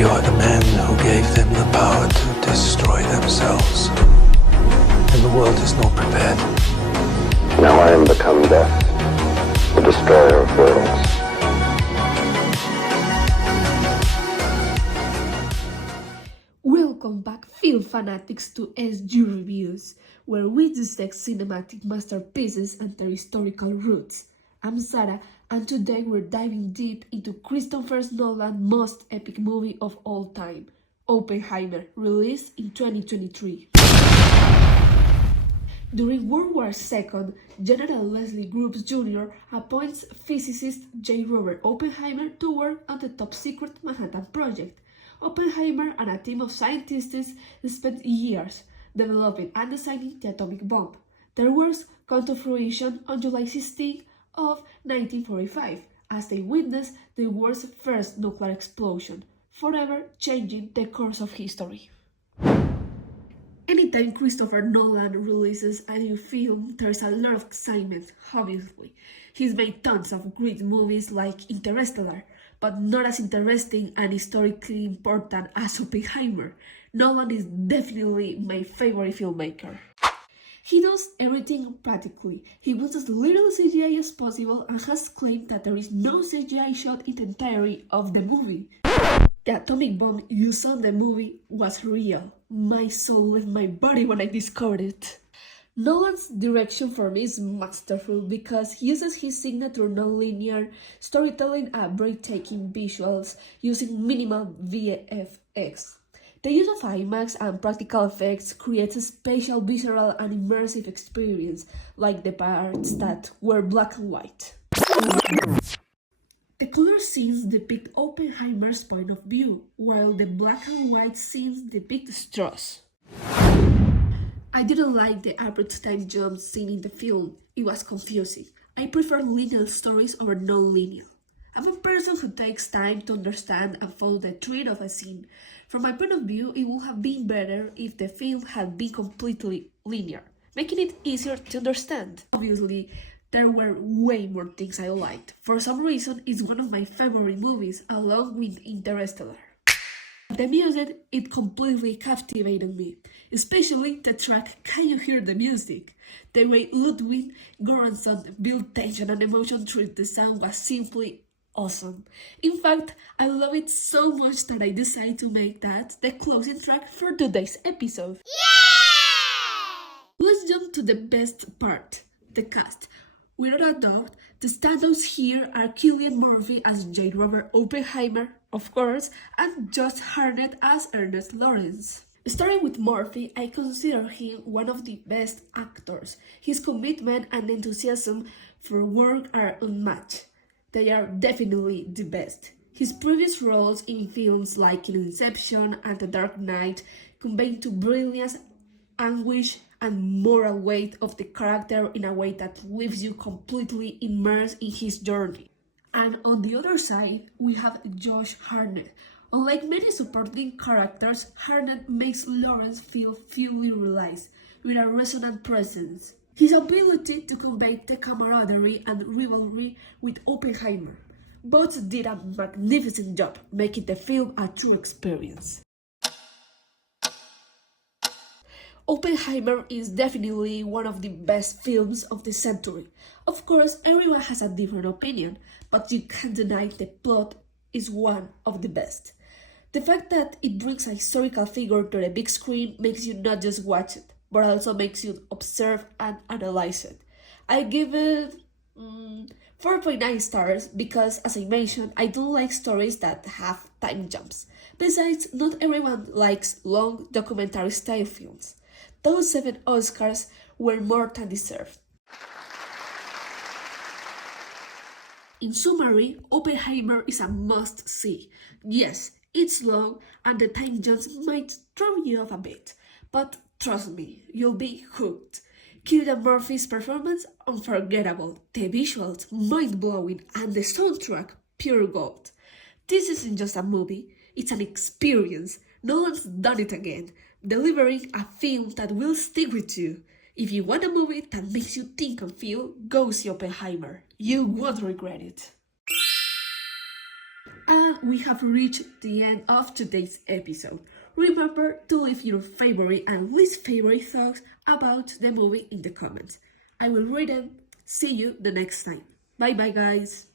You are the man who gave them the power to destroy themselves. And the world is not prepared. Now I am become death, the destroyer of worlds. Welcome back, film fanatics, to SG Reviews, where we dissect cinematic masterpieces and their historical roots. I'm Sarah, and today we're diving deep into Christopher Nolan's most epic movie of all time, Oppenheimer, released in 2023. During World War II, General Leslie Groves Jr. appoints physicist J. Robert Oppenheimer to work on the top-secret Manhattan Project. Oppenheimer and a team of scientists spent years developing and designing the atomic bomb. Their works come to fruition on July 16 of 1945 as they witness the world's first nuclear explosion, forever changing the course of history. Anytime Christopher Nolan releases a new film, there's a lot of excitement, obviously. He's made tons of great movies like Interstellar, but not as interesting and historically important as Oppenheimer. Nolan is definitely my favorite filmmaker. He does everything practically. He uses as little CGI as possible and has claimed that there is no CGI shot in the entirety of the movie. The atomic bomb you saw in the movie was real. My soul left my body when I discovered it. Nolan's direction for me is masterful because he uses his signature non-linear storytelling and breathtaking visuals using minimal VFX. The use of IMAX and practical effects creates a spatial, visceral, and immersive experience, like the parts that were black and white. The color scenes depict Oppenheimer's point of view, while the black and white scenes depict Strauss. I didn't like the abrupt time jump scene in the film. It was confusing. I prefer linear stories over non-linear. I'm a person who takes time to understand and follow the thread of a scene. From my point of view, it would have been better if the film had been completely linear, making it easier to understand. Obviously, there were way more things I liked. For some reason, it's one of my favorite movies, along with Interstellar. The music, it completely captivated me, especially the track Can You Hear the Music? The way Ludwig Göransson built tension and emotion through the sound was simply awesome. In fact, I love it so much that I decided to make that the closing track for today's episode. Yeah! Let's jump to the best part, the cast. Without a doubt, the standouts here are Cillian Murphy as J. Robert Oppenheimer, of course, and Josh Hartnett as Ernest Lawrence. Starting with Murphy, I consider him one of the best actors. His commitment and enthusiasm for work are unmatched. They are definitely the best. His previous roles in films like in Inception and The Dark Knight convey to brilliance, anguish, and moral weight of the character in a way that leaves you completely immersed in his journey. And on the other side, we have Josh Hartnett. Unlike many supporting characters, Hartnett makes Lawrence feel fully realized, with a resonant presence. His ability to convey the camaraderie and rivalry with Oppenheimer. Both did a magnificent job, making the film a true experience. Oppenheimer is definitely one of the best films of the century. Of course, everyone has a different opinion, but you can't deny the plot is one of the best. The fact that it brings a historical figure to the big screen makes you not just watch it, but also makes you observe and analyze it. I give it 4.9 stars because, as I mentioned, I don't like stories that have time jumps. Besides, not everyone likes long documentary-style films. Those 7 Oscars were more than deserved. In summary, Oppenheimer is a must-see. Yes, it's long and the time jumps might throw you off a bit, but trust me, you'll be hooked. Cillian Murphy's performance, unforgettable. The visuals, mind-blowing, and the soundtrack, pure gold. This isn't just a movie, it's an experience. Nolan's done it again, delivering a film that will stick with you. If you want a movie that makes you think and feel, go see Oppenheimer. You won't regret it. And we have reached the end of today's episode. Remember to leave your favorite and least favorite thoughts about the movie in the comments. I will read them. See you the next time. Bye bye, guys.